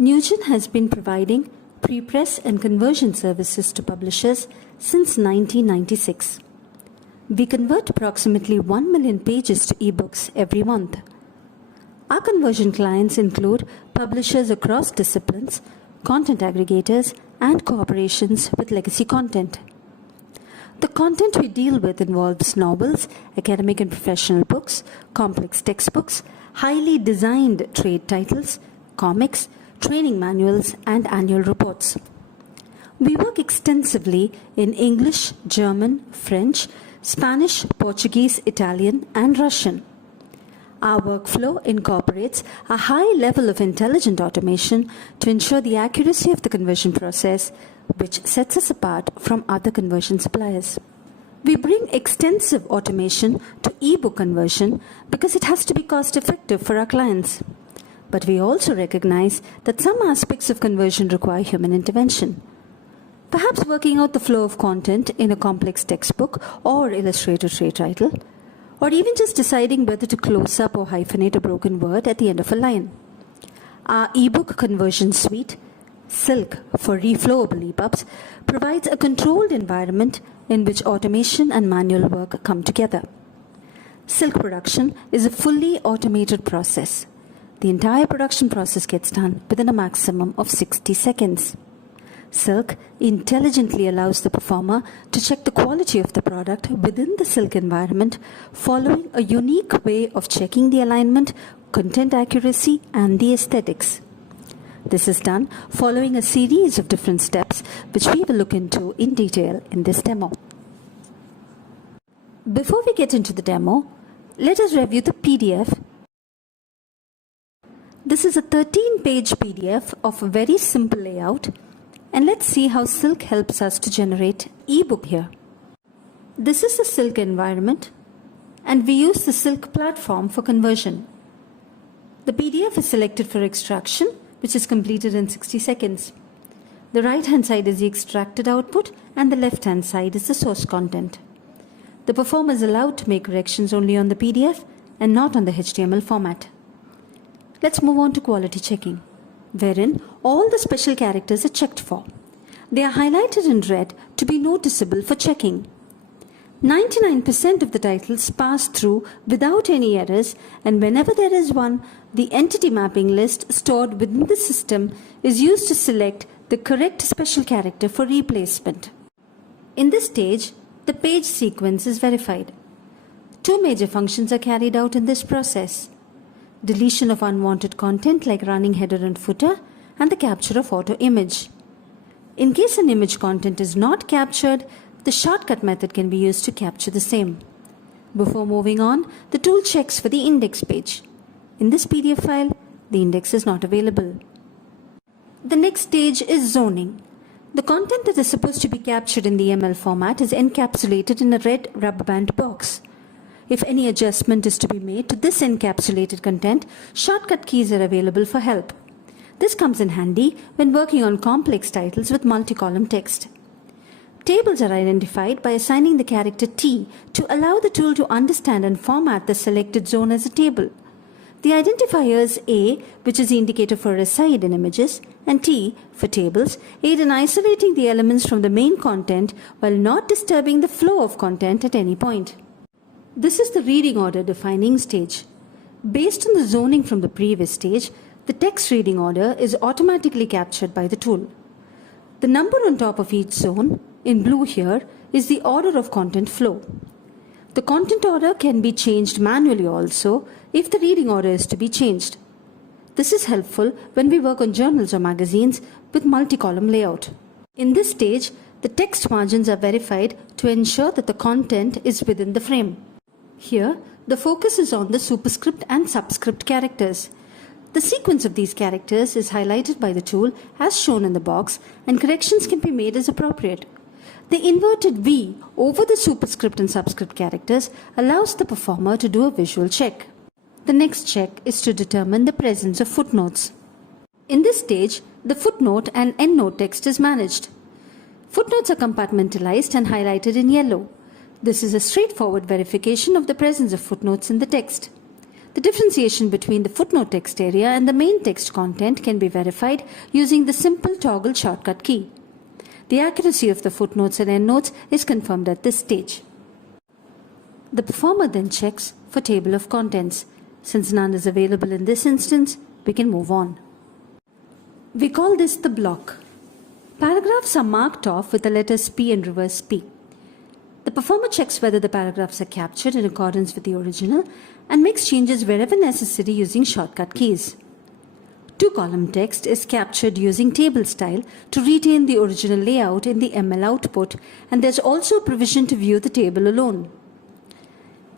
Newgen has been providing prepress and conversion services to publishers since 1996. We convert approximately 1 million pages to ebooks every month. Our conversion clients include publishers across disciplines, content aggregators, and corporations with legacy content. The content we deal with involves novels, academic and professional books, complex textbooks, highly designed trade titles, comics, training manuals, and annual reports. We work extensively in English, German, French, Spanish, Portuguese, Italian, and Russian. Our workflow incorporates a high level of intelligent automation to ensure the accuracy of the conversion process, which sets us apart from other conversion suppliers. We bring extensive automation to ebook conversion because it has to be cost-effective for our clients. But we also recognize that some aspects of conversion require human intervention. Perhaps working out the flow of content in a complex textbook or illustrated trade title, or even just deciding whether to close up or hyphenate a broken word at the end of a line. Our ebook conversion suite, Silk for reflowable EPUBs, provides a controlled environment in which automation and manual work come together. Silk production is a fully automated process. The entire production process gets done within a maximum of 60 seconds. Silk intelligently allows the performer to check the quality of the product within the Silk environment, following a unique way of checking the alignment, content accuracy, and the aesthetics. This is done following a series of different steps, which we will look into in detail in this demo. Before we get into the demo, let us review the PDF. This is a 13-page PDF of a very simple layout, and let's see how Silk helps us to generate ebook here. This is the Silk environment, and we use the Silk platform for conversion. The PDF is selected for extraction, which is completed in 60 seconds. The right-hand side is the extracted output, and the left-hand side is the source content. The performer is allowed to make corrections only on the PDF and not on the HTML format. Let's move on to quality checking, wherein all the special characters are checked for. They are highlighted in red to be noticeable for checking. 99% of the titles pass through without any errors, and whenever there is one, the entity mapping list stored within the system is used to select the correct special character for replacement. In this stage, the page sequence is verified. Two major functions are carried out in this process: deletion of unwanted content like running header and footer, and the capture of auto image. In case an image content is not captured, the shortcut method can be used to capture the same. Before moving on, the tool checks for the index page. In this PDF file, the index is not available. The next stage is zoning. The content that is supposed to be captured in the ML format is encapsulated in a red rubber band box. If any adjustment is to be made to this encapsulated content, shortcut keys are available for help. This comes in handy when working on complex titles with multi-column text. Tables are identified by assigning the character T to allow the tool to understand and format the selected zone as a table. The identifiers A, which is the indicator for aside in images, and T for tables, aid in isolating the elements from the main content while not disturbing the flow of content at any point. This is the reading order defining stage. Based on the zoning from the previous stage, the text reading order is automatically captured by the tool. The number on top of each zone, in blue here, is the order of content flow. The content order can be changed manually also if the reading order is to be changed. This is helpful when we work on journals or magazines with multi-column layout. In this stage, the text margins are verified to ensure that the content is within the frame. Here, the focus is on the superscript and subscript characters. The sequence of these characters is highlighted by the tool as shown in the box, and corrections can be made as appropriate. The inverted V over the superscript and subscript characters allows the performer to do a visual check. The next check is to determine the presence of footnotes. In this stage, the footnote and endnote text is managed. Footnotes are compartmentalized and highlighted in yellow. This is a straightforward verification of the presence of footnotes in the text. The differentiation between the footnote text area and the main text content can be verified using the simple toggle shortcut key. The accuracy of the footnotes and endnotes is confirmed at this stage. The performer then checks for table of contents. Since none is available in this instance, we can move on. We call this the block. Paragraphs are marked off with the letters P and reverse P. The performer checks whether the paragraphs are captured in accordance with the original and makes changes wherever necessary using shortcut keys. Two-column text is captured using table style to retain the original layout in the ML output, and there's also a provision to view the table alone.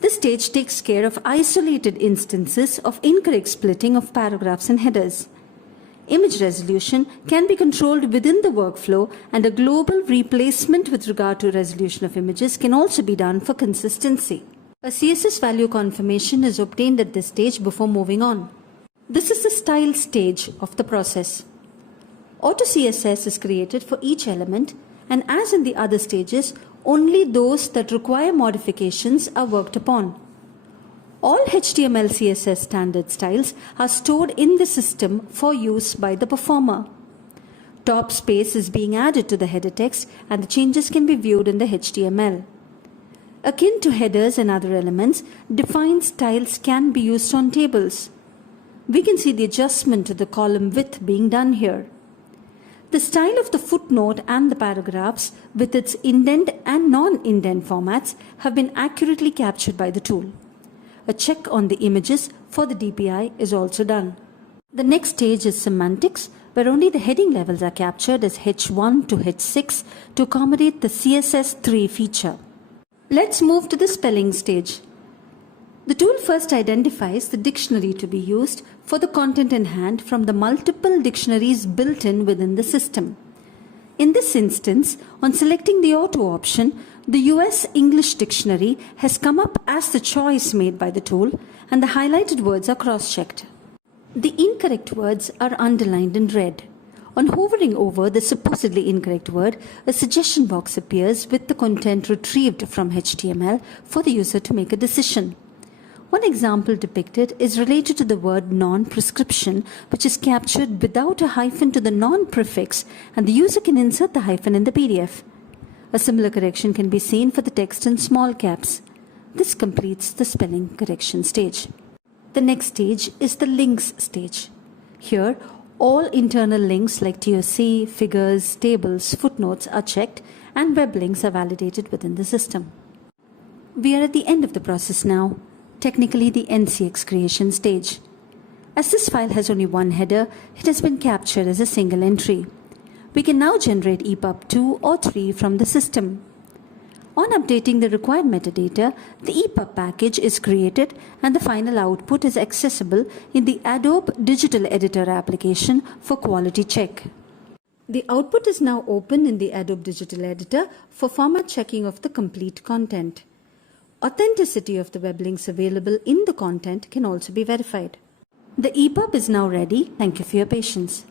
This stage takes care of isolated instances of incorrect splitting of paragraphs and headers. Image resolution can be controlled within the workflow, and a global replacement with regard to resolution of images can also be done for consistency. A CSS value confirmation is obtained at this stage before moving on. This is the style stage of the process. Auto CSS is created for each element, and as in the other stages, only those that require modifications are worked upon. All HTML CSS standard styles are stored in the system for use by the performer. Top space is being added to the header text, and the changes can be viewed in the HTML. Akin to headers and other elements, defined styles can be used on tables. We can see the adjustment to the column width being done here. The style of the footnote and the paragraphs with its indent and non-indent formats have been accurately captured by the tool. A check on the images for the DPI is also done. The next stage is semantics, where only the heading levels are captured as H1 to H6 to accommodate the CSS3 feature. Let's move to the spelling stage. The tool first identifies the dictionary to be used for the content in hand from the multiple dictionaries built in within the system. In this instance, on selecting the auto option, the US English Dictionary has come up as the choice made by the tool, and the highlighted words are cross-checked. The incorrect words are underlined in red. On hovering over the supposedly incorrect word, a suggestion box appears with the content retrieved from HTML for the user to make a decision. One example depicted is related to the word non-prescription, which is captured without a hyphen to the non-prefix, and the user can insert the hyphen in the PDF. A similar correction can be seen for the text in small caps. This completes the spelling correction stage. The next stage is the links stage. Here, all internal links like TOC, figures, tables, footnotes are checked, and web links are validated within the system. We are at the end of the process now. Technically the NCX creation stage. As this file has only one header, it has been captured as a single entry. We can now generate EPUB 2 or 3 from the system. On updating the required metadata, the EPUB package is created and the final output is accessible in the Adobe Digital Editor application for quality check. The output is now open in the Adobe Digital Editor for format checking of the complete content. Authenticity of the web links available in the content can also be verified. The EPUB is now ready. Thank you for your patience.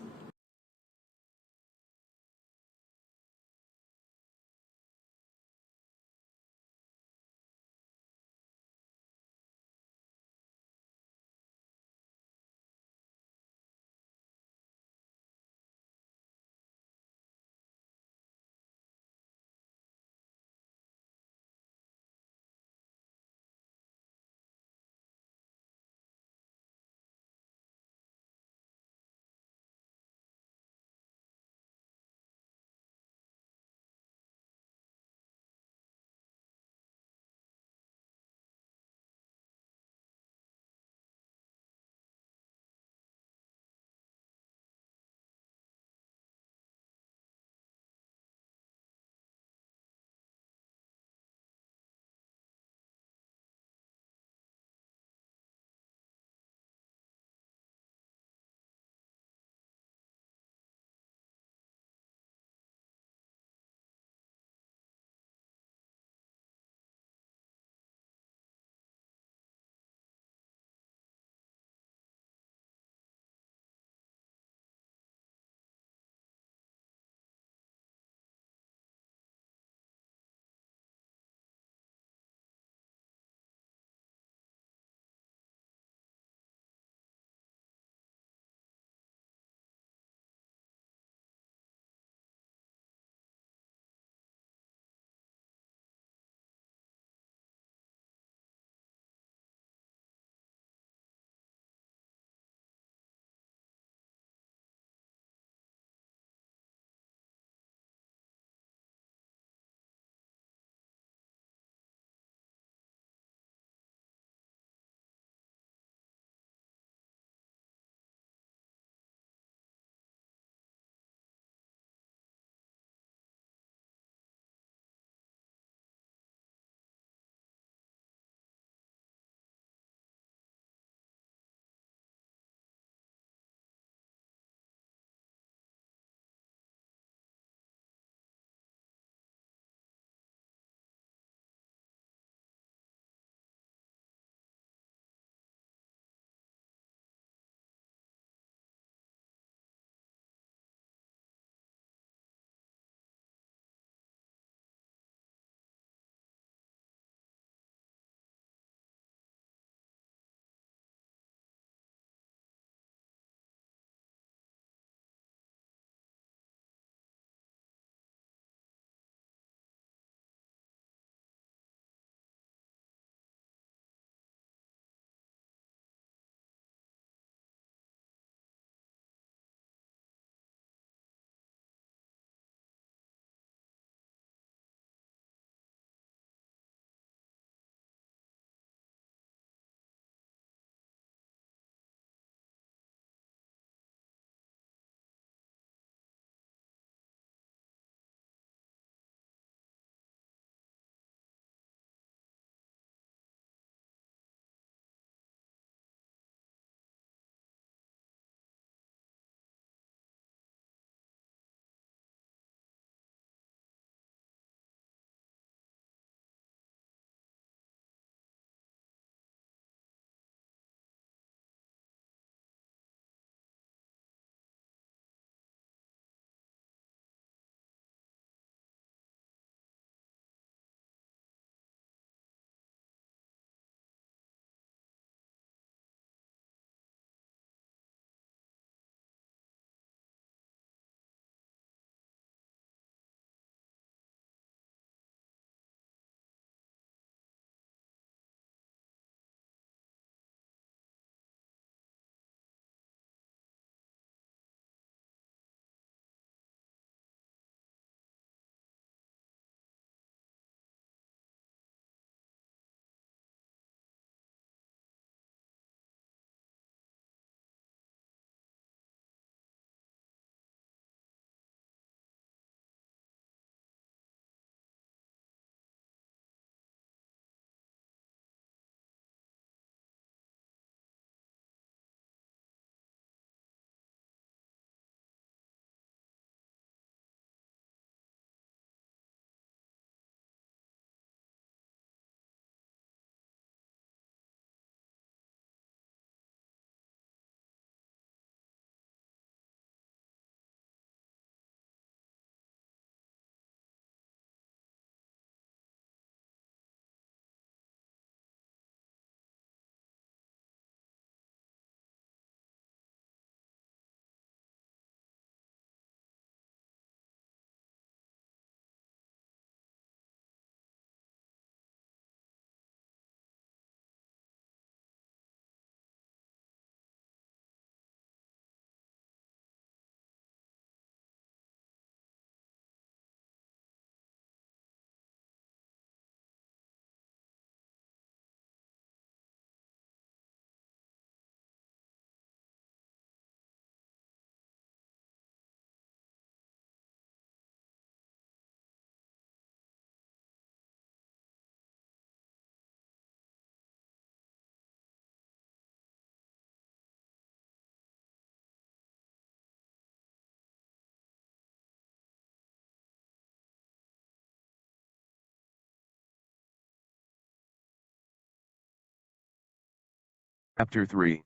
Chapter 3.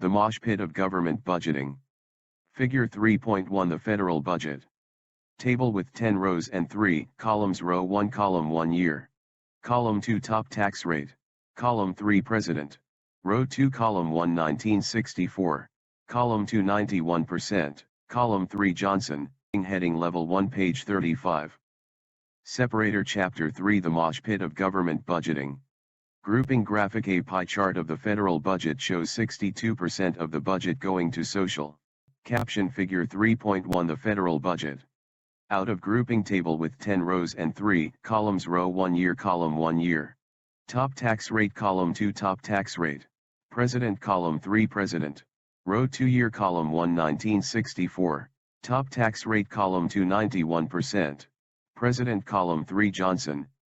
The Mosh Pit of Government Budgeting. Figure 3.1 The Federal Budget. Table with 10 rows and 3 columns. Row 1 column 1 year. Column 2 Top tax rate. Column 3 President. Row 2 column 1 1964. Column 2 91%. Column 3 Johnson. Heading level 1 page 35. Separator Chapter 3 The Mosh Pit of Government Budgeting. Grouping graphic. A pie chart of the federal budget shows 62% of the budget going to social. Caption Figure 3.1 The Federal Budget. Out of grouping table with 10 rows and 3 columns. Row 1 year column 1 year. Top tax rate column 2 Top tax rate. President column 3 President. Row 2 year column 1 1964. Top tax rate column 2 91%. President column 3 Johnson.